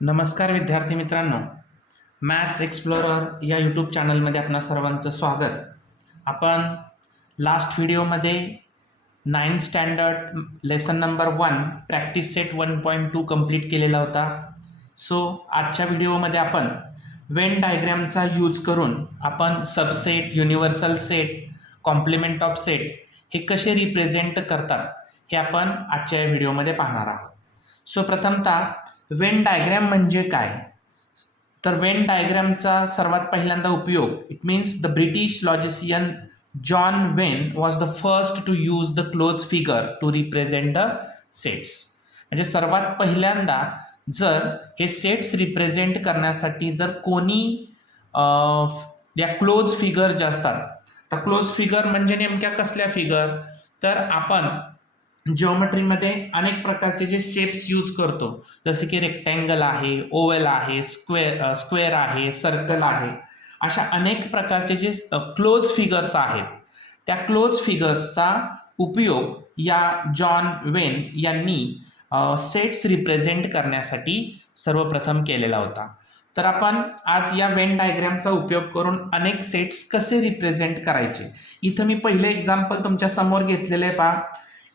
नमस्कार विद्यार्थी मित्रांनो, मॅथ्स एक्सप्लोरर या यूट्यूब चॅनलमध्ये आपणा सर्वांचं स्वागत. आपण लास्ट व्हिडिओमध्ये 9th standard lesson number 1 practice set 1.2 complete केलेला होता. सो आजच्या व्हिडिओमध्ये आपण वेन डायग्रॅमचा यूज करून आपण subset, universal set, complement of set हे कसे रिप्रेझेंट करतात हे आपण आजच्या या व्हिडिओमध्ये पाहणार आहोत. सो प्रथमतः वेन डायग्रॅम म्हणजे काय? तर वेन डायग्रॅमचा सर्वात पहिल्यांदा उपयोग, it means the British logician John Venn was the first to use the close figure to represent the sets. म्हणजे सर्वात पहिल्यांदा जर हे सेट्स रिप्रेझेंट करण्यासाठी जर कोणी या क्लोज फिगर जे असतात, तर क्लोज फिगर म्हणजे नेमक्या कसल्या फिगर? तर आपण जिओमेट्रीमध्ये अनेक प्रकारचे जे शेप्स यूज करतो, जसे की रेक्टँगल आहे, ओव्हल आहे, स्क्वेअर आहे, सर्कल आहे, अशा अनेक प्रकारचे जे क्लोज फिगर्स आहेत, त्या क्लोज फिगर्सचा उपयोग या जॉन वेन यांनी सेट्स रिप्रेझेंट करण्यासाठी सर्वप्रथम केलेला होता. तर आपण आज या वेन डायग्रॅमचा उपयोग करून अनेक सेट्स कसे रिप्रेझेंट करायचे, इथं मी पहिले एक्झाम्पल तुमच्या समोर घेतलेले पहा.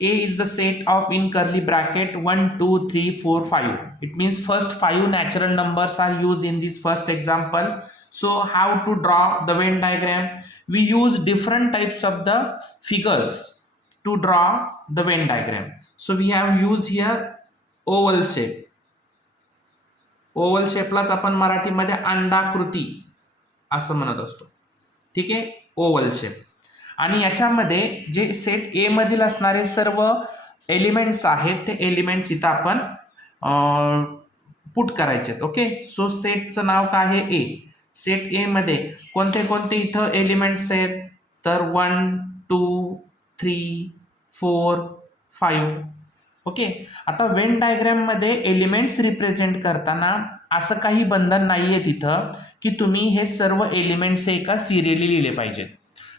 A is the set of in curly bracket 1, 2, 3, 4, 5. It means first 5 natural numbers are used in this first example. So how to draw the Venn diagram? We use different types of the figures to draw the Venn diagram. So we have used here oval shape. Oval शेपलाच आपण मराठीमध्ये अंडाकृती असं म्हणत असतो. ठीक आहे, oval shape. आणि याच्यामध्ये जे सेट ए मधील असणारे सर्व एलिमेंट्स आहेत, ते एलिमेंट्स इथं आपण पुट करायचे. ओके, सो सेटचं नाव काय आहे? ए. सेट ए मध्ये कोणते कोणते इथं एलिमेंट्स आहेत? तर 1, 2, 3, 4, 5. ओके, आता वेन डायग्रॅम मध्ये एलिमेंट्स रिप्रेझेंट करताना असं काही बंधन नाहीये तिथं की तुम्ही हे सर्व एलिमेंट्स एका सिरियली लिहिले पाहिजेत.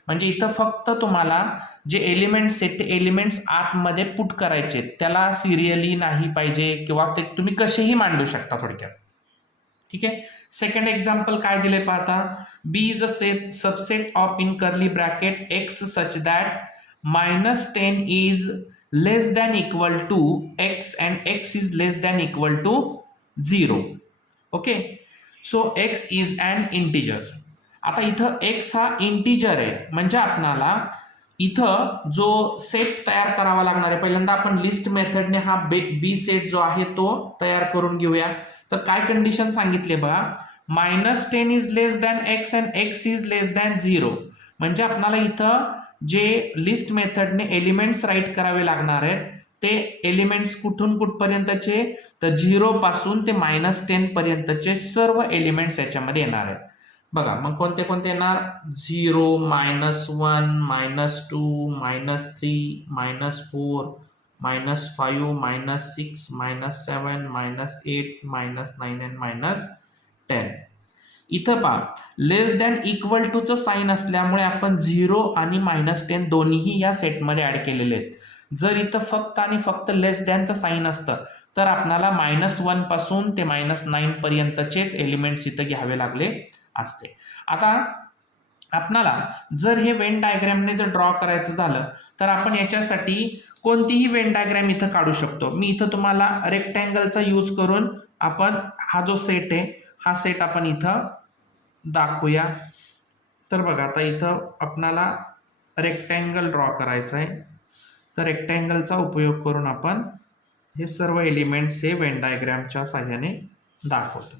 म्हणजे इथं फक्त तुम्हाला जे एलिमेंट्स आहेत ते एलिमेंट्स आतमध्ये पुट करायचे, त्याला सिरियली नाही पाहिजे किंवा ते तुम्ही कसेही मांडू शकता थोडक्यात. ठीक आहे. सेकंड एक्झाम्पल काय दिले पाहता? B is a subset of in curly bracket x such that -10 is less than equal to x and x is less than equal to 0. Okay, so x is an integer. आता इथं x हा integer आहे, म्हणजे आपणाला इथं जो set तयार करावा लागणार आहे, पहिल्यांदा आपण लिस्ट मेथडने हा बी सेट जो आहे तो तयार करून घेऊया. तर काय कंडिशन सांगितले बघा, -10 is less than x and x is less than 0. म्हणजे आपल्याला इथं जे लिस्ट मेथडने एलिमेंट्स राईट करावे लागणार आहेत, ते एलिमेंट्स कुठून कुठपर्यंतचे? तर 0 पासून ते -10 पर्यंतचे सर्व एलिमेंट्स याच्यामध्ये येणार आहेत. बघा मग कोणते कोणते येणार? 0, -1, -2, -3, -4, -5, -6, -7, -8, -9 आणि -10. इथं पहा, लेस दॅन इक्वल टूचं साईन असल्यामुळे आपण 0 आणि -10 दोन्हीही या सेटमध्ये ऍड केलेले आहेत. जर इथं फक्त आणि फक्त लेस दॅनचं साईन असतं तर आपल्याला -1 पासून ते -9 पर्यंतचेच एलिमेंट्स इथं घ्यावे लागले असते. आता आपणाला जर हे वेन डायग्रॅमने जर ड्रॉ करायचं झालं तर आपण याच्यासाठी कोणतीही वेन डायग्रॅम इथं काढू शकतो. मी इथं तुम्हाला रेक्टँगलचा यूज करून आपण हा जो सेट आहे, हा सेट आपण इथं दाखवूया. तर बघा, आता इथं आपणाला रेक्टँगल ड्रॉ करायचं आहे, तर रेक्टँगलचा उपयोग करून आपण हे सर्व एलिमेंट्स हे वेन डायग्रॅमच्या साहाय्याने दाखवतो.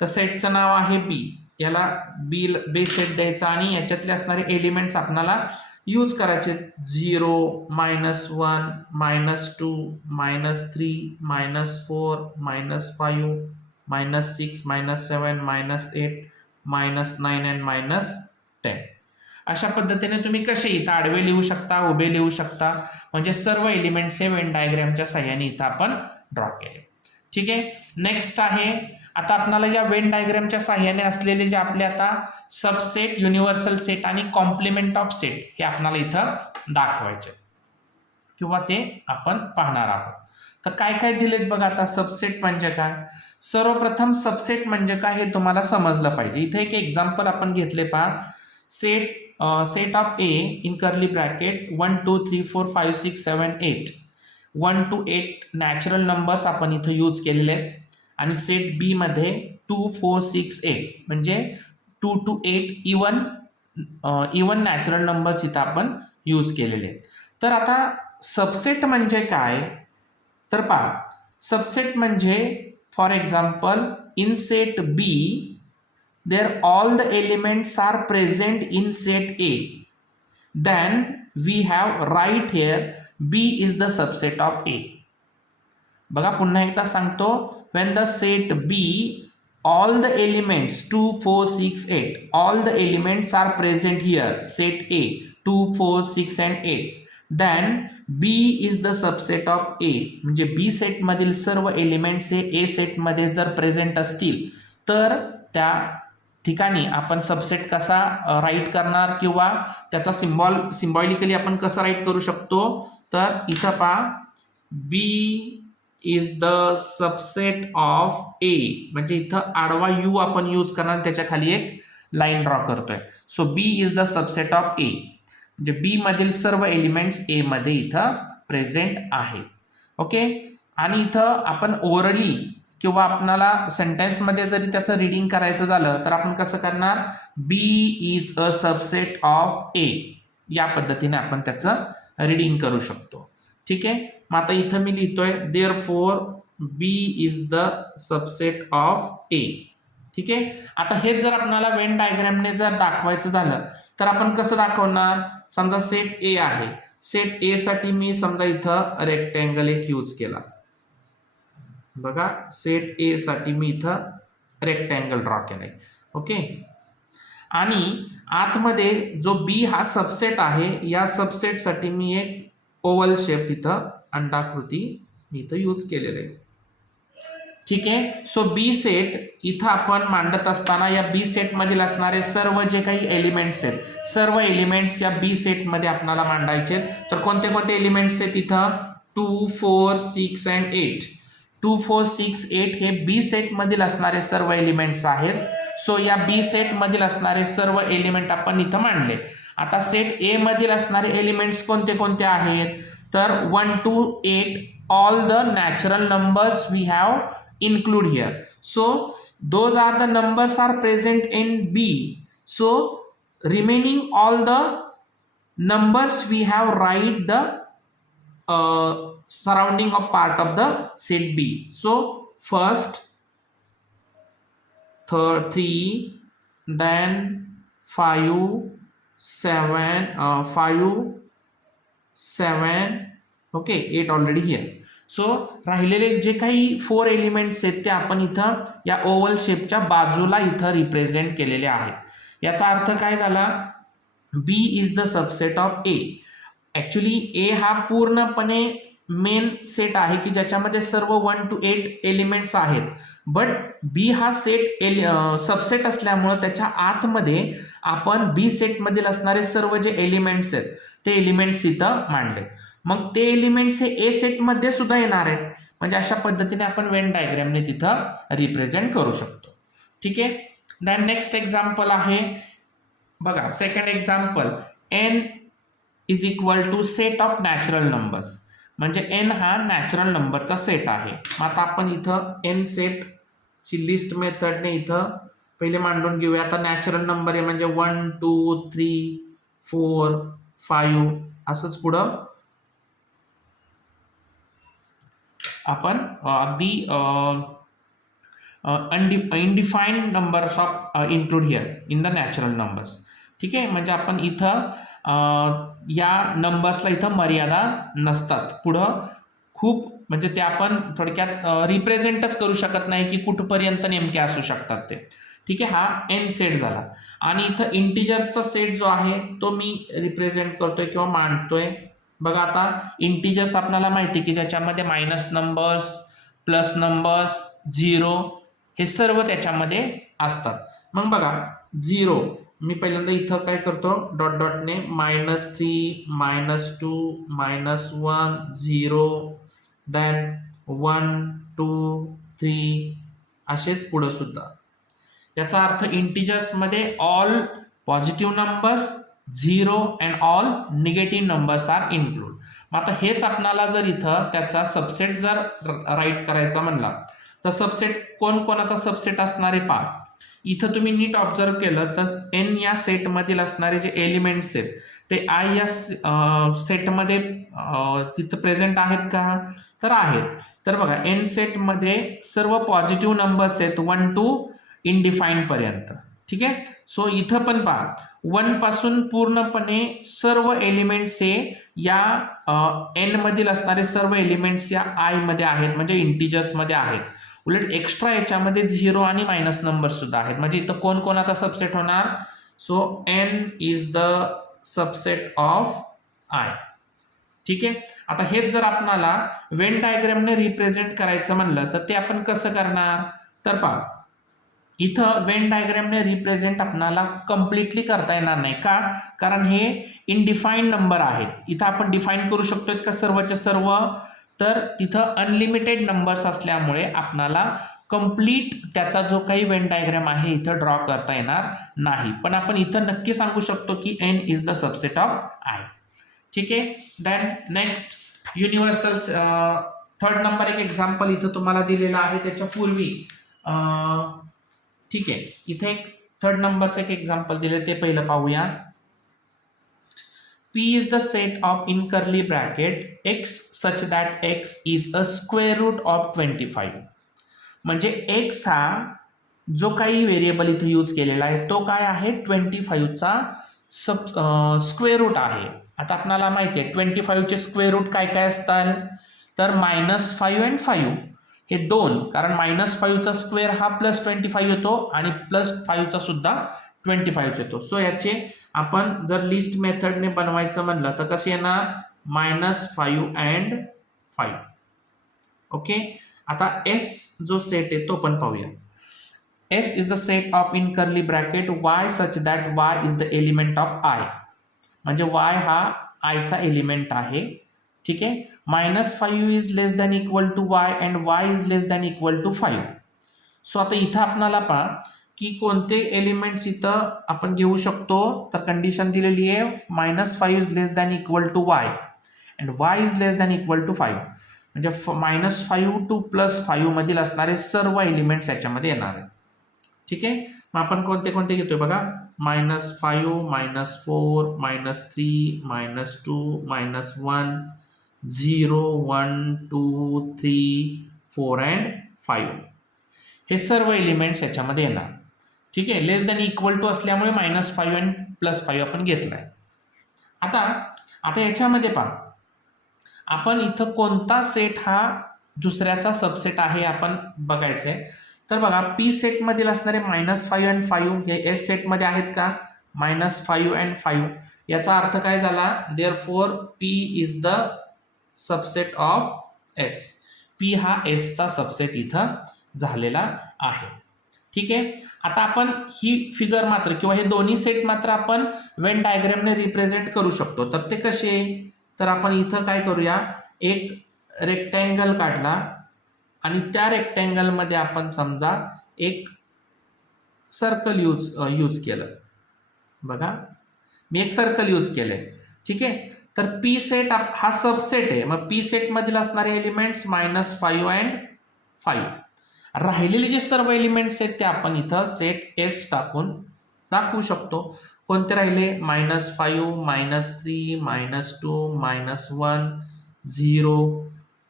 तर सेटचं नाव आहे बी. याला बी सेट द्यायचा आणि याच्यातले असणारे एलिमेंट्स आपल्याला यूज करायचे. 0, -1, -2, -3, -4, -5, -6, -7, -8, -9 आणि -10. अशा पद्धतीने तुम्ही कसे इथं आडवे लिहू शकता, उभे लिहू शकता. म्हणजे सर्व एलिमेंट्स हे वेन डायग्रॅमच्या साहाय्याने इथं आपण ड्रॉ केले. ठीक आहे. नेक्स्ट आहे, आता आपल्याला या वेन डायग्रॅमच्या साहाय्याने असलेले जे आपले आता सबसेट, युनिव्हर्सल सेट आणि कॉम्प्लिमेंट ऑफ सेट हे आपल्याला इथं दाखवायचे किंवा ते आपण पाहणार आहोत. तर काय काय दिलेत बघा. आता सबसेट म्हणजे काय, सर्वप्रथम सबसेट म्हणजे काय हे तुम्हाला समजलं पाहिजे. इथे एक एक्झाम्पल आपण घेतले पहा. Set of A in curly bracket 1 2 3 4 5 6 7 8, 1 to 8 natural numbers आपण इथं यूज केलेले आहेत. आणि सेट बी मध्ये 2 4 6 8 म्हणजे 2 to 8 इवन नॅचरल नंबर्स इथं आपण यूज केलेले आहेत. तर आता सबसेट म्हणजे काय, तर पहा, सबसेट म्हणजे for example in set B there all the elements are present in set A, then we have right here B is the subset of A. बघा पुन्हा एकदा सांगतो, when the set B all the elements 2 4 6 8 all the elements are present here set A 2 4 6 and 8, then B is the subset of A. म्हणजे B set मधील सर्व elements हे A set मध्ये जर प्रेझेंट असतील तर त्या ठिकाणी आपण सबसेट कसा राईट करणार किंवा त्याचा सिम्बॉलिकली आपण कसं राईट करू शकतो. तर इथं पहा, बी is the subset of A, म्हणजे इथं आडवा यू आपण यूज करणार, त्याच्या खाली एक लाईन ड्रॉ करतोय. So B is the subset of A, म्हणजे बी मधील सर्व एलिमेंट्स ए मध्ये इथं प्रेझेंट आहे. ओके. आणि इथं आपण ओरली किंवा आपल्याला सेंटेन्समध्ये जरी त्याचं रिडिंग करायचं झालं तर आपण कसं करणार, बी इज अ सबसेट ऑफ ए, या पद्धतीने आपण त्याचं रिडिंग करू शकतो. ठीक आहे. मग आता इथं मी लिहितोय therefore B is the subset of A. ठीक आहे. आता हे जर आपल्याला वेन डायग्रामने जर दाखवायचं झालं तर आपण कसं दाखवणार, समजा सेट ए आहे, सेट ए साठी मी समजा इथं रेक्टँगल एक यूज केला. बघा सेट ए साठी मी इथं रेक्टँगल ड्रॉ केलाय. ओके. आणि आतमध्ये जो बी हा सबसेट आहे, या सबसेटसाठी मी एक ओव्हल शेप इथं अंडाकृती इथं यूज केलेलं आहे. ठीक आहे. सो बी सेट इथं आपण मांडत असताना या बी सेट मधील असणारे सर्व जे काही एलिमेंट्स आहेत, सर्व एलिमेंट्स या बी सेट मध्ये आपल्याला मांडायचे. तर कोणते कोणते एलिमेंट्स आहेत इथं, 2 4 6 अँड 8. 2 4 6 8 हे बी सेट मधील असणारे सर्व एलिमेंट्स आहेत. सो या बी सेट मधील असणारे सर्व एलिमेंट आपण इथं मांडले. आता सेट ए मधील असणारे एलिमेंट्स कोणते कोणते आहेत, तर 1 to 8 all the natural numbers we have include here. So those are the numbers are present in B. So remaining all the numbers we have write the surrounding of part of the set B. So first 3, then 5 7 okay 8 already here. So राहिलेले जे काही 4 elements आहेत ते आपण इथं या oval शेपच्या बाजूला इथं रिप्रेझेंट केलेले आहेत. याचा अर्थ काय झाला, B is the subset of A. Actually A हा पूर्णपणे मेन सेट आहे की ज्याच्यामध्ये सर्व 1 to 8 एलिमेंट्स आहेत. बट बी हा सेट सबसेट असल्यामुळं त्याच्या आतमध्ये आपण बी सेट मधील असणारे सर्व जे एलिमेंट्स आहेत ते एलिमेंट्स इथं मांडलेत. मग ते एलिमेंट्स हे ए सेट मध्ये सुद्धा येणार आहेत. म्हणजे अशा पद्धतीने आपण वेन डायग्रामने तिथं रिप्रेझेंट करू शकतो. ठीक आहे. देन नेक्स्ट एक्झाम्पल आहे बघा, second example, N is equal to set of natural numbers. म्हणजे एन हा नॅचरल नंबरचा सेट आहे. मग आता आपण इथं एन सेट ची लिस्ट मेथडने इथं पहिले मांडून घेऊया. आता नॅचरल नंबर आहे म्हणजे 1 2 3 4 5 असंच पुढं आपण अगदी undefined numbers of include here in the natural numbers. ठीक आहे. म्हणजे आपण इथं या नंबर्सला इथं मर्यादा नसतात. पुढं खूप म्हणजे ते आपण थोडक्यात रिप्रेझेंटच करू शकत नाही की कुठपर्यंत नेमके असू शकतात ते. ठीक आहे. हा एन सेट झाला. आणि इथं इंटिजर्सचा सेट जो आहे तो मी रिप्रेझेंट करतोय किंवा मांडतोय. बघा आता इंटिजर्स आपल्याला माहिती की ज्याच्यामध्ये मायनस नंबर्स, प्लस नंबर्स, 0 हे सर्व त्याच्यामध्ये असतात. मग बघा 0 मी पहिल्यांदा इथं काय करतो, डॉट डॉटने -3 -2 -1 0 देन 1 2 3 असेच पुढं सुद्धा. याचा अर्थ इंटिजर्समध्ये all positive numbers 0 and all negative numbers are include. मग आता हेच आपणाला जर इथं त्याचा सबसेट जर राईट करायचा म्हणला तर सबसेट कोणाचा सबसेट असणारे पहा. इथं तुम्ही नीट ऑब्झर्व केलं तर एन या सेटमधील असणारे जे एलिमेंट्स आहेत ते आय या सेटमध्ये तिथं प्रेझेंट आहेत का, तर आहेत. तर बघा एन सेटमध्ये सर्व पॉझिटिव्ह नंबर्स आहेत 1 to इनडिफाईन पर्यंत. ठीक आहे. सो इथं पण पहा 1 पासून पूर्णपणे सर्व एलिमेंट्स हे या एन मधील असणारे सर्व एलिमेंट्स या आय मध्ये आहेत, म्हणजे इंटिजर्स मध्ये आहेत. उलट एक्स्ट्रा याच्यामध्ये 0 आणि मायनस नंबर सुद्धा आहेत. म्हणजे इथं कोणाचा सबसेट होणार. So N is the subset of I. ठीक आहे. आता हेच जर आपणाला वेन डायग्रामने रिप्रेझेंट करायचं म्हणलं तर ते आपण कसं करणार. तर पहा इथं वेन डायग्रामने रिप्रेझेंट आपणाला कम्प्लिटली करता येणार नाही का, कारण हे इनडिफाईन नंबर आहेत. इथं आपण डिफाईन करू शकतो का सर्वचे सर्व, तर तिथं अनलिमिटेड नंबर्स असल्यामुळे आपणाला कंप्लीट त्याचा जो काही वेन डायग्राम आहे इथं ड्रॉ करता येणार नाही. पण आपण इथं नक्की सांगू शकतो की N is the subset of I. ठीक आहे. Then next universal third number एक एक्झाम्पल इथं तुम्हाला दिलेला आहे. त्याच्या पूर्वी ठीक आहे इथे एक थर्ड नंबरचं एक एक्झाम्पल दिलं ते पहिलं पाहूया. P is the set of in curly bracket x such that x is a square root of 25. म्हणजे x हा जो काही व्हेरिएबल इथे यूज केलेला आहे तो काय आहे 25चा स्क्वेअर रूट आहे. आता आपल्याला माहिती आहे 25चे स्क्वेअर रूट काय काय असतात, तर -5 and 5 हे दोन, कारण -5चा स्क्वेअर हा +25 येतो आणि +5चा सुद्धा 25 येतो. सो याचे आपण जर लिस्ट मेथडने बनवायचं म्हणलं तर कसे येणार -5 and 5. ओके. आता एस जो सेट आहे तो पण पाहूया. S is the set of in curly bracket Y such that Y is the element of I. म्हणजे वाय हा आयचा एलिमेंट आहे. ठीक आहे. -5 is less than equal to Y and Y is less than equal to 5. So आता इथं आपणाला पहा की कोणते एलिमेंट्स इथं आपण घेऊ शकतो, तर कंडिशन दिलेली आहे -5 is less than equal to Y and Y is less than equal to 5. म्हणजे -5 to +5 मधील असणारे सर्व एलिमेंट्स याच्यामध्ये येणार आहेत. ठीक आहे. मग आपण कोणते कोणते घेतोय बघा -5 -4 -3 -2 -1 0 1 2 3 4 अँड 5 हे सर्व एलिमेंट्स याच्यामध्ये येणार. ठीक आहे. लेस दॅन इक्वल टू असल्यामुळे -5 अँड +5 आपण घेतलाय. आता याच्यामध्ये पहा आपण इथं कोणता सेट हा दुसऱ्याचा सबसेट आहे आपण बघायचंय. तर बघा पी सेटमधील असणारे -5 and 5 हे एस सेटमध्ये आहेत का, -5 and 5. याचा अर्थ काय झाला, therefore P is the subset of S. P हा एसचा सबसेट इथं झालेला आहे. ठीक आहे. आता आपण ही फिगर मात्र किंवा हे दोन्ही सेट मात्र आपण वेन डायग्रामने रिप्रेझेंट करू शकतो. तर ते कसे, तर आपण इथं काय करूया, एक रेक्टँगल काढला आणि त्या रेक्टँगलमध्ये आपण समजा एक सर्कल यूज केलं. बघा मी एक सर्कल यूज केलंय. ठीक आहे. तर पी सेट हा सबसेट आहे. मग पी सेटमधील असणारे एलिमेंट्स -5 and 5. राहिलेले जे सर्व एलिमेंट्स आहेत ते आपण इथं सेट एस टाकून दाखवू शकतो. कोणते राहिले -5 -3 -2 -1 0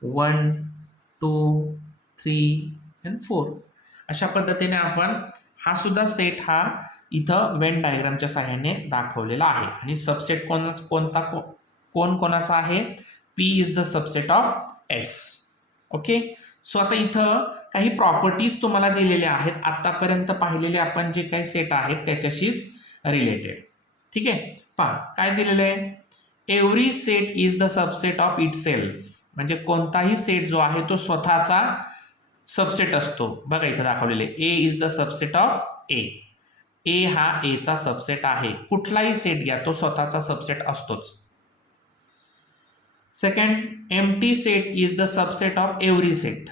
1 2 3 and 4. अशा पद्धतीने आपण हा सुद्धा सेट हा इथं वेन डायग्रामच्या सहाय्याने दाखवलेला आहे. आणि सबसेट कोणाचा आहे, P is the subset of S. Okay. So आता इथं काही प्रॉपर्टीज तुम्हाला दिलेल्या आहेत. आतापर्यंत पाहिलेले आपण जे काही सेट आहेत त्याच्याशीच रिलेटेड. ठीक आहे. पहा काय दिलेलं आहे, every set is the subset of it self. म्हणजे कोणताही सेट जो आहे तो स्वतःचा सबसेट असतो. बघा इथं दाखवलेले ए इज द सबसेट ऑफ ए. ए हा एचा सबसेट आहे. कुठलाही सेट घ्या तो स्वतःचा सबसेट असतोच. Second, empty set is the subset of every set.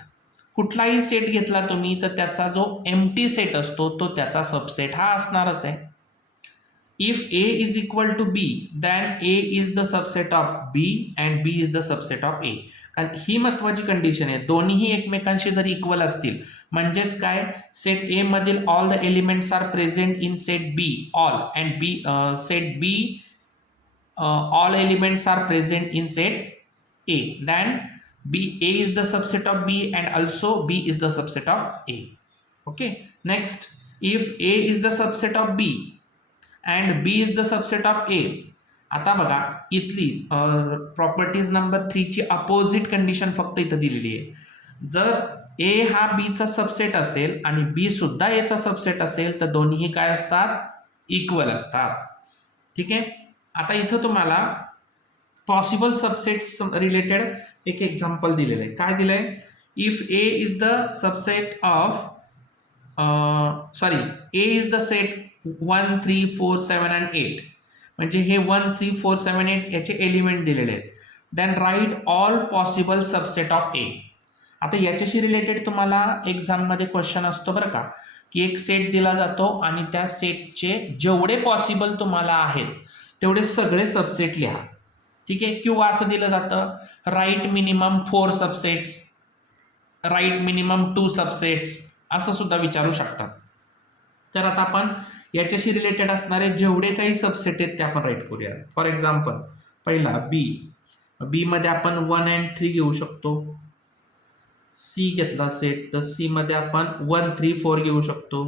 कुठलाही सेट घेतला तुम्ही तर त्याचा जो एम्प्टी सेट असतो तो त्याचा सबसेट हा असणारच आहे. If A is equal to B, then A is the subset of B and B is the subset of A. कारण ही महत्वाची कंडिशन आहे. दोन्हीही एकमेकांशी जर इक्वल असतील म्हणजेच काय, सेट ए मधील all the elements are present in set B all and B set B all elements are present in set A, then A is the subset of B and also B is the subset of A. Okay, next, if A is the subset of B and B is the subset of A, आता बघा इथली properties number 3 ची opposite condition फक्त इथं दिलेली आहे. जर A हा B चा सबसेट असेल आणि B सुद्धा A चा सबसेट असेल तर दोन्ही काय असतात, इक्वल असतात. ठीक आहे. आता इथं तुम्हाला पॉसिबल सबसेट्स रिलेटेड एक एक्झाम्पल दिलेलं आहे. काय दिलंय, if A is the subset of A is the set 1 3 4 7 and 8, म्हणजे हे 1 3 4 7 8 याचे एलिमेंट दिलेले आहेत. Then write all possible subset of A. आता याच्याशी रिलेटेड तुम्हाला एक्झाममध्ये क्वेश्चन असतो बरं का, की एक सेट दिला जातो आणि त्या सेटचे जेवढे पॉसिबल तुम्हाला आहेत तेवढे सगळे सबसेट लिहा. ठीक आहे. किंवा असं दिलं जातं, right minimum 4 subsets, right minimum 2 subsets, असं सुद्धा विचारू शकतात. तर आता आपण याच्याशी रिलेटेड असणारे जेवढे काही सबसेट आहेत ते आपण राईट करूया. फॉर एक्झाम्पल पहिला बी मध्ये आपण 1 and 3 घेऊ शकतो. सी घेतला सेट तर सी मध्ये आपण 1 3 4 घेऊ शकतो.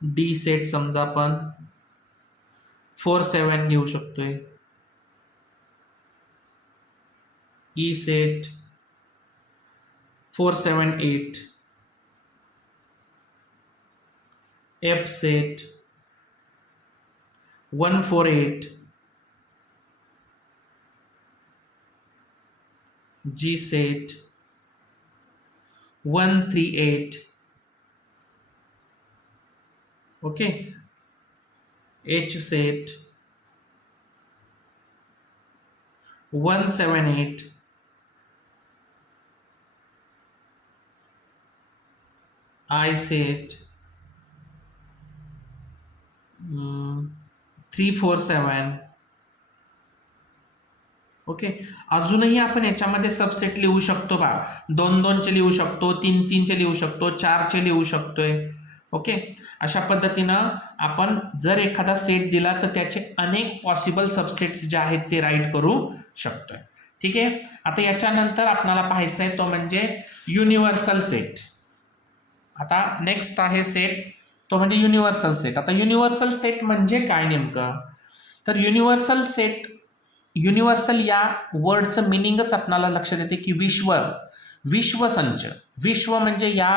डी सेट समजा आपण 4 7 घेऊ शकतोय. E set 4 7 8. F set 1 4 8. G set 1 3 8. Okay. H set 1 7 8. I set 3 4 7. Okay. अजूनही आपण याच्यामध्ये सबसेट लिहू शकतो बा. 2 2 चे लिहू शकतो, 3 3 चे लिहू शकतो, 4 चे लिहू शकतोय. ओके. अशा पद्धतीनं आपण जर एखादा सेट दिला तर त्याचे अनेक पॉसिबल सबसेट्स जे आहेत ते राईट करू शकतोय. ठीक आहे. आता याच्यानंतर आपल्याला पाहायचं आहे तो म्हणजे युनिव्हर्सल सेट. आता नेक्स्ट आहे सेट तो म्हणजे युनिव्हर्सल सेट. आता युनिव्हर्सल सेट म्हणजे काय नेमकं, तर युनिव्हर्सल सेट, युनिव्हर्सल या वर्डचं मिनिंगच आपल्याला लक्षात येते की विश्वसंच. विश्व म्हणजे या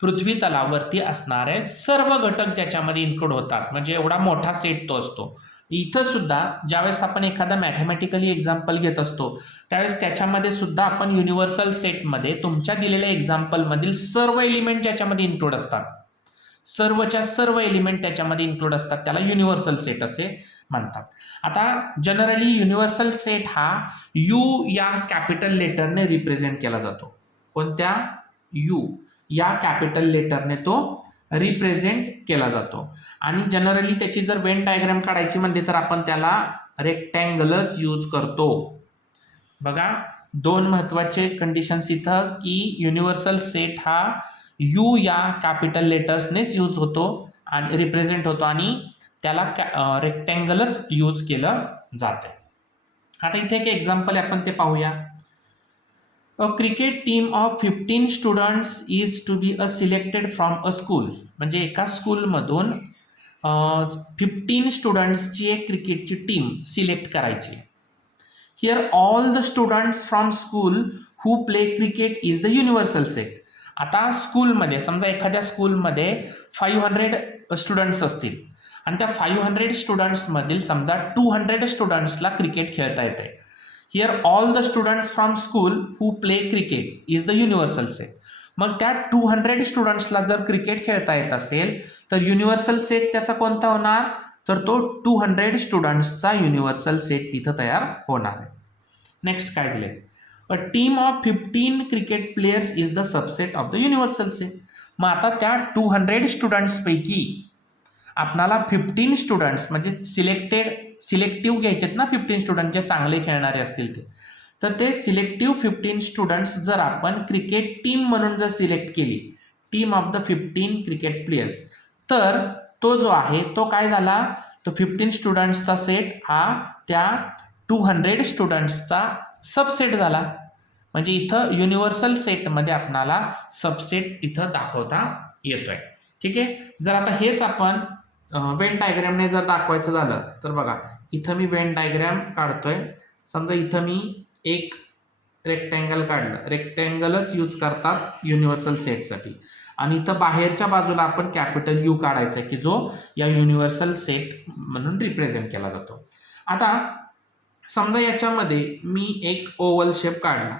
पृथ्वी तलावरती असणारे सर्व घटक त्याच्यामध्ये इन्क्लूड होतात, म्हणजे एवढा मोठा सेट तो असतो. इथं सुद्धा ज्यावेळेस आपण एखादा मॅथमॅटिकली एक्झाम्पल घेत असतो त्यावेळेस त्याच्यामध्ये सुद्धा आपण युनिव्हर्सल सेटमध्ये तुमच्या दिलेल्या एक्झाम्पलमधील सर्व एलिमेंट ज्याच्यामध्ये इन्क्लूड असतात, सर्वच्या सर्व एलिमेंट त्याच्यामध्ये इन्क्लूड असतात, त्याला युनिव्हर्सल सेट असे म्हणतात. आता जनरली युनिव्हर्सल सेट हा यू या कॅपिटल लेटरने रिप्रेझेंट केला जातो. कोणत्या, यू या कॅपिटल लेटरने तो रिप्रेझेंट केला जातो. आणि जनरली त्याची जर वेन डायग्राम काढायची म्हणजे तर आपण त्याला रेक्टँगलच यूज करतो. बघा 2 महत्वाचे कंडिशन्स इथं की युनिव्हर्सल सेट हा यू या कॅपिटल लेटर्सनेच यूज होतो आणि रिप्रेझेंट होतो आणि त्याला रेक्टँगलच यूज केलं जाते. आता इथे एक एक्झाम्पल आपण ते पाहूया. A cricket team of 15 students is to be selected from a school. म्हणजे एका स्कूलमधून 15 स्टुडंट्सची एक क्रिकेटची टीम सिलेक्ट करायची. Here all the students from school who play cricket is the universal set. आता स्कूलमध्ये समजा एखाद्या स्कूलमध्ये 500 स्टुडंट्स असतील आणि त्या 500 स्टुडंट्समधील समजा 200 स्टुडंट्सला क्रिकेट खेळता येते. Here all the students from school who play cricket is the universal set. मग त्या 200 स्टुडंट्सला जर क्रिकेट खेळता येत असेल तर युनिव्हर्सल सेट त्याचा कोणता होणार, तर तो 200 स्टुडंट्सचा युनिव्हर्सल सेट तिथं तयार होणार आहे. नेक्स्ट काय दिले, a team of 15 cricket players is the subset of the universal set. मग आता त्या 200 स्टुडंट्सपैकी आपणाला 15 स्टुडंट्स म्हणजे सिलेक्टिव्ह घ्यायचेत ना, 15 स्टुडंट जे चांगले खेळणारे असतील ते. तर ते सिलेक्टिव्ह 15 स्टुडंट्स जर आपण क्रिकेट टीम म्हणून जर सिलेक्ट केली, team of the 15 cricket players, तर तो जो आहे तो काय झाला, तो 15 स्टुडंट्सचा सेट हा त्या 200 स्टुडंट्सचा सबसेट झाला. म्हणजे इथं युनिव्हर्सल सेटमध्ये आपणाला सबसेट तिथं दाखवता येतोय. ठीक आहे. जर आता हेच आपण वेन डायग्रॅमने जर दाखवायचं झालं तर बघा, इथं मी वेन डायग्रॅम काढतोय. समजा इथं मी एक रेक्टँगल काढलं, रेक्टँगलच यूज करतात युनिव्हर्सल सेटसाठी, आणि इथं बाहेरच्या बाजूला आपण कॅपिटल यू काढायचा आहे की जो या युनिव्हर्सल सेट म्हणून रिप्रेझेंट केला जातो. आता समजा याच्यामध्ये मी एक ओव्हल शेप काढला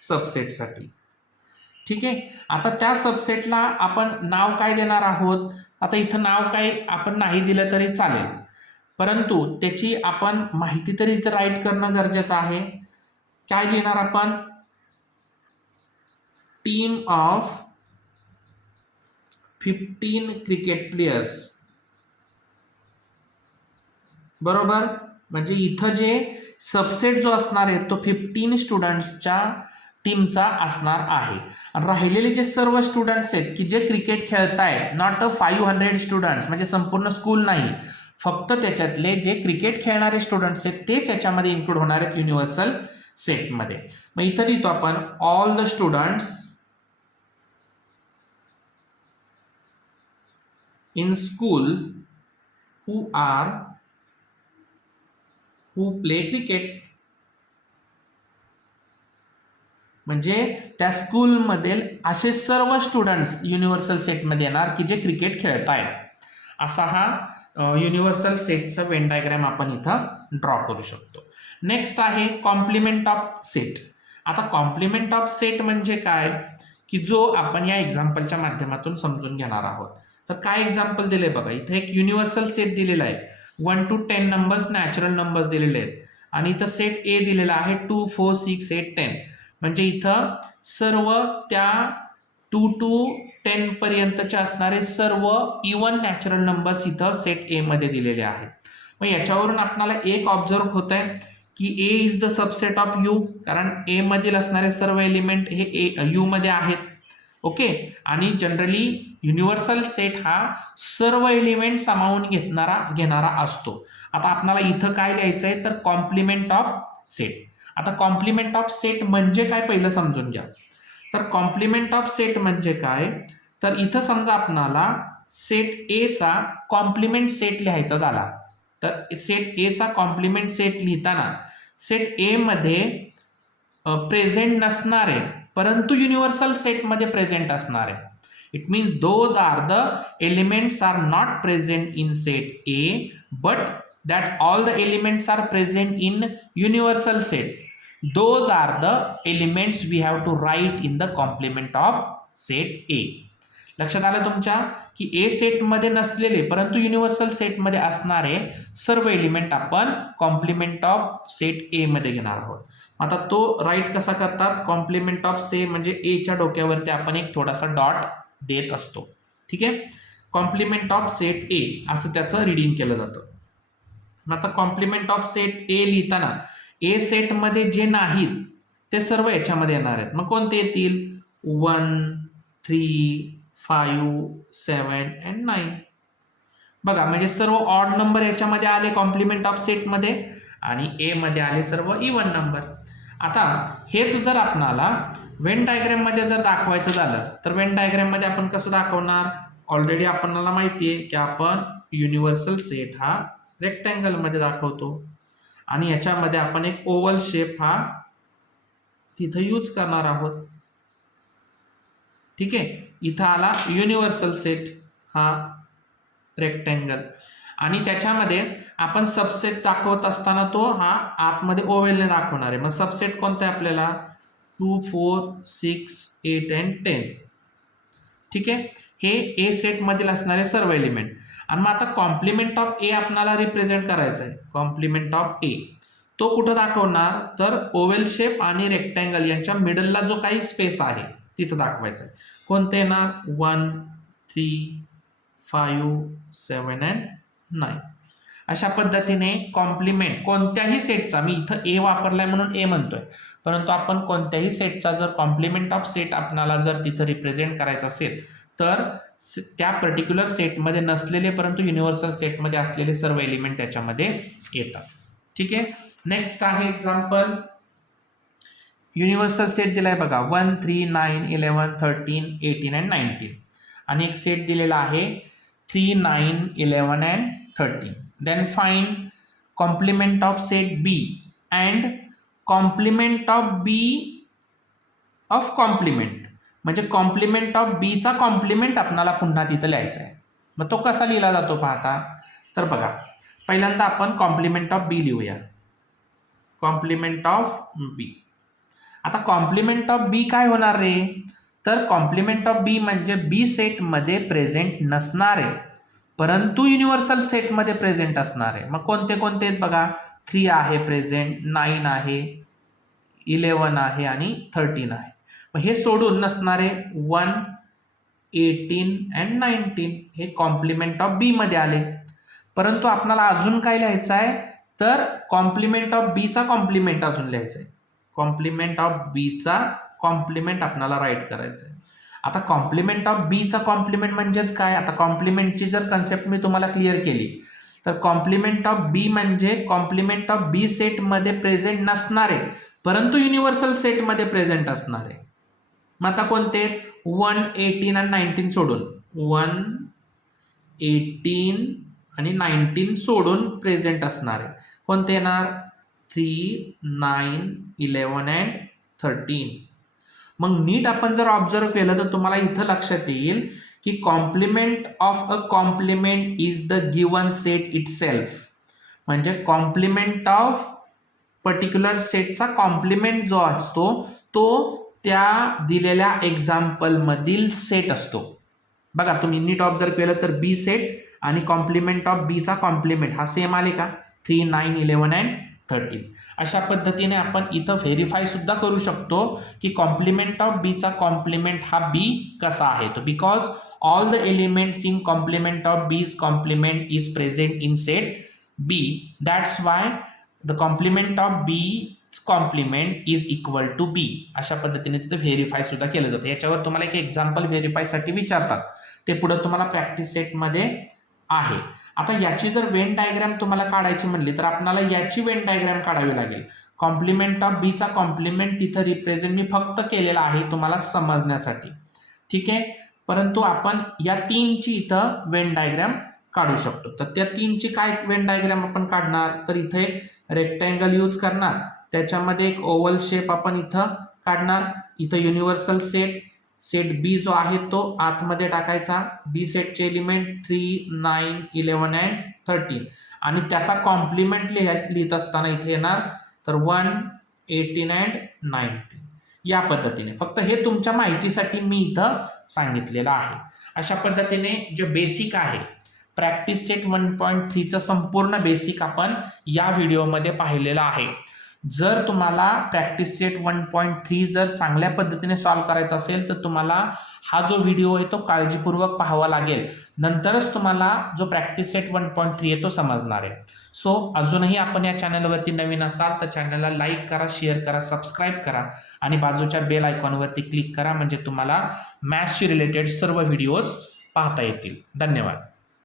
सबसेटसाठी. ठीक आहे. आता त्या सबसेटला आपण नाव काय देणार आहोत, आता इथं नाव काय आपण नाही दिलं तरी चालेल, परंतु त्याची आपण माहिती तरी इथं राईट करणं गरजेचं आहे. काय लिहिणार आपण, टीम ऑफ 15 क्रिकेट प्लेयर्स, बरोबर. म्हणजे इथं जे सबसेट जो असणार आहे तो 15 स्टुडंट्सच्या टीमचा असणार आहे. आणि राहिलेले जे सर्व स्टुडंट्स आहेत की जे क्रिकेट खेळतायत, नॉट अ 500 स्टुडंट्स, म्हणजे संपूर्ण स्कूल नाही, फक्त त्याच्यातले जे क्रिकेट खेळणारे स्टुडंट्स आहेत तेच याच्यामध्ये इन्क्लूड होणार आहेत युनिव्हर्सल सेटमध्ये. मग इथं लिहितो आपण all the students in school who play cricket. म्हणजे त्या स्कूलमधील असे सर्व स्टुडंट्स युनिव्हर्सल सेटमध्ये येणार की जे क्रिकेट खेळतायत. असा हा युनिव्हर्सल सेटचा वेन डायग्राम आपण इथं ड्रॉ करू शकतो. नेक्स्ट आहे कॉम्प्लिमेंट ऑफ सेट. आता कॉम्प्लिमेंट ऑफ सेट म्हणजे काय की जो आपण या एक्झाम्पलच्या माध्यमातून समजून घेणार आहोत. तर काय एक्झाम्पल दिले बघा, इथे एक युनिव्हर्सल सेट दिलेला आहे, 1 to 10 नंबर्स नॅचरल नंबर्स दिलेले आहेत, आणि इथं सेट ए दिलेला आहे 2, 4, 6, 8, 10. म्हणजे इथं सर्व त्या 2 to 10 पर्यंतचे असणारे सर्व इवन नॅचरल नंबर्स इथं सेट ए मध्ये दिलेले आहेत. मग याच्यावरून आपल्याला एक ऑब्झर्व होत आहे की A is the subset of U, कारण ए मधील असणारे सर्व एलिमेंट हे ए यू मध्ये आहेत. ओके. आणि जनरली युनिव्हर्सल सेट हा सर्व एलिमेंट सामावून घेणारा असतो. आता आपल्याला इथं काय लिहायचं आहे तर कॉम्प्लिमेंट ऑफ सेट. आता कॉम्प्लिमेंट ऑफ सेट म्हणजे काय पहिलं समजून घ्या. तर कॉम्प्लिमेंट ऑफ सेट म्हणजे काय, तर इथं समजा आपणाला सेट ए चा कॉम्प्लिमेंट सेट लिहायचा झाला, तर सेट ए चा कॉम्प्लिमेंट सेट लिहिताना सेट ए मध्ये प्रेझेंट नसणारे परंतु युनिव्हर्सल सेटमध्ये प्रेझेंट असणारे, it means those are the elements are not present in set A but that all the elements are present in universal set, those are the elements we have to write in the complement of set A. लक्षात आलं तुमच्या की ए सेटमध्ये नसलेले परंतु universal सेटमध्ये असणारे सर्व एलिमेंट आपण कॉम्प्लिमेंट ऑफ सेट ए मध्ये घेणार आहोत. आता तो राईट कसा करतात, कॉम्प्लिमेंट ऑफ से म्हणजे ए च्या डोक्यावरती आपण एक थोडासा डॉट देत असतो. ठीक आहे. कॉम्प्लिमेंट ऑफ सेट ए असं त्याचं रिडिंग केलं जातं. आता कॉम्प्लिमेंट ऑफ सेट ए लिहिताना ए सेटमध्ये जे नाहीत ते सर्व याच्यामध्ये येणार आहेत. मग कोणते येतील, 1, 3, 5, 7 and 9. बघा म्हणजे सर्व ऑड नंबर याच्यामध्ये आले कॉम्प्लिमेंट ऑफ सेटमध्ये आणि ए मध्ये आले सर्व इवन नंबर. आता हेच जर आपणाला वेन डायग्राम मध्ये जर दाखवायचं झालं तर वेन डायग्राम मध्ये आपण कसं दाखवणार, ऑलरेडी आपल्याला माहिती आहे की आपण युनिव्हर्सल सेट हा रेक्टँगल मध्ये दाखवतो आणि याच्यामध्ये आपण एक ओव्हल शेप हा तिथं यूज करणार आहोत. ठीक आहे. इथं आला युनिव्हर्सल सेट हा रेक्टँगल आणि त्याच्यामध्ये आपण सबसेट दाखवत असताना तो हा आतमध्ये ओव्हलने दाखवणार आहे. मग सबसेट कोणता आहे आपल्याला, 2, 4, 6, 8 and 10. ठीक आहे. हे ए सेट मधील असणारे सर्व एलिमेंट. आणि मग आता कॉम्प्लिमेंट ऑफ ए आपल्याला रिप्रेझेंट करायचं आहे. कॉम्प्लिमेंट ऑफ ए तो कुठं दाखवणार, तर ओव्हल शेप आणि रेक्टँगल यांच्या मिडलला जो काही स्पेस आहे तिथं दाखवायचं आहे. कोणते येणार, 1 3 5 7 अँड 9. अशा पद्धतीने कॉम्प्लिमेंट कोणत्याही सेटचा, मी इथं ए वापरलाय म्हणून ए म्हणतोय, परंतु आपण कोणत्याही सेटचा जर कॉम्प्लिमेंट ऑफ सेट आपल्याला जर तिथं रिप्रेझेंट करायचं असेल तर त्या पर्टिक्युलर सेटमध्ये नसलेले परंतु युनिव्हर्सल सेटमध्ये असलेले सर्व एलिमेंट त्याच्यामध्ये येतात. ठीक आहे. नेक्स्ट आहे एक्झाम्पल. युनिव्हर्सल सेट दिलाय बघा 1 3 9 11 13 18 अँड 19 आणि एक सेट दिलेला आहे 3 9 11 and 13. Then find complement of set B and complement of B of complement. म्हणजे कॉम्प्लिमेंट ऑफ बीचा कॉम्प्लिमेंट आपल्याला पुन्हा तिथं लिहायचा आहे. मग तो कसा लिहिला जातो पाहता, तर बघा पहिल्यांदा आपण कॉम्प्लिमेंट ऑफ बी लिहूया. कॉम्प्लिमेंट ऑफ बी. आता कॉम्प्लिमेंट ऑफ बी काय होणार रे, तर कॉम्प्लिमेंट ऑफ बी म्हणजे बी सेटमध्ये प्रेझेंट नसणारे परंतु युनिव्हर्सल सेटमध्ये प्रेझेंट असणारे. मग कोणते कोणते आहेत बघा, 3 आहे प्रेझेंट, 9 आहे, 11 आहे आणि 13 आहे. मग हे सोडून नसणारे 1 18 अँड 19 हे कॉम्प्लिमेंट ऑफ बी मध्ये आले. परंतु आपल्याला अजून काय लिहायचं आहे, तर कॉम्प्लिमेंट ऑफ बीचा कॉम्प्लिमेंट अजून लिहायचं आहे. कॉम्प्लिमेंट ऑफ बीचा कॉम्प्लिमेंट आपल्याला राईट करायचं आहे. आता कॉम्प्लिमेंट ऑफ बीचा कॉम्प्लिमेंट म्हणजेच काय, आता कॉम्प्लिमेंटची जर कन्सेप्ट मी तुम्हाला क्लिअर केली तर कॉम्प्लिमेंट ऑफ बी म्हणजे कॉम्प्लिमेंट ऑफ बी सेटमध्ये प्रेझेंट नसणारे परंतु युनिव्हर्सल सेटमध्ये प्रेझेंट असणारे. मग आता कोणते, 1 18 आणि 19 सोडून, 1 18 आणि 19 सोडून प्रेझेंट असणारे कोणते येणार, 3 9 11 अँड 13. मग नीट आपण जर ऑब्झर्व केलं तर तुम्हाला इथं लक्षात येईल की complement of A complement is the given set itself. म्हणजे कॉम्प्लिमेंट ऑफ पर्टिक्युलर सेटचा कॉम्प्लिमेंट जो असतो तो त्या दिलेल्या एक्झाम्पल मधील सेट असतो. बघा तुम्ही नीट ऑब्झर्व केलं तर बी सेट आणि कॉम्प्लिमेंट ऑफ बीचा कॉम्प्लिमेंट हा सेम आले का, 3 9 11 अँड 13. अशा पद्धतीने आपण इथं व्हेरीफाय सुद्धा करू शकतो की कॉम्प्लिमेंट ऑफ बीचा कॉम्प्लिमेंट हा बी कसा आहे. तो because all the elements in complement of B's complement is present in set B. That's why the complement of B complement is equal to B. अशा पद्धतीने तिथे व्हेरीफाय सुद्धा केलं जातं. याच्यावर तुम्हाला एक एक्झाम्पल व्हेरीफायसाठी विचारतात, ते पुढे तुम्हाला प्रॅक्टिस सेटमध्ये आहे. आता याची जर वेन डायग्राम तुम्हाला काढायची म्हणली तर आपल्याला याची वेन डायग्राम काढावी लागेल. कॉम्प्लिमेंट ऑफ बीचा कॉम्प्लिमेंट तिथं रिप्रेझेंट मी फक्त केलेला आहे तुम्हाला समजण्यासाठी. ठीक आहे. परंतु आपण या 3ची इथं वेन डायग्राम काढू शकतो. तर त्या 3ची काय वेन डायग्राम आपण काढणार, तर इथं एक रेक्टँगल यूज करणार, त्याच्यामध्ये एक ओव्हल शेप आपण इथं काढणार. इथं युनिव्हर्सल सेट बी जो आहे तो आतमध्ये टाकायचा. बी सेटचे एलिमेंट 3 9 11 अँड 13 आणि त्याचा कॉम्प्लिमेंट लिहित असताना इथे येणार तर 1 18 अँड 19. या पद्धतीने फक्त हे तुमच्या माहितीसाठी मी इथं सांगितलेलं आहे. अशा पद्धतीने जे बेसिक आहे प्रॅक्टिस सेट 1.3चं संपूर्ण बेसिक आपण या व्हिडिओमध्ये पाहिलेलं आहे. जर तुम्हाला प्रॅक्टिस सेट 1.3 जर चांगल्या पद्धतीने सॉल्व्ह करायचा असेल तर तुम्हाला हा जो व्हिडिओ आहे तो काळजीपूर्वक पाहावा लागेल. नंतरच तुम्हाला जो प्रॅक्टिस सेट 1.3 आहे तो समजणार आहे. सो अजूनही आपण या चॅनलवरती नवीन असाल तर चॅनलला लाईक करा, शेअर करा, सबस्क्राईब करा आणि बाजूच्या बेल आयकॉनवरती क्लिक करा म्हणजे तुम्हाला मॅथ्सशी रिलेटेड सर्व व्हिडिओज पाहता येतील. धन्यवाद.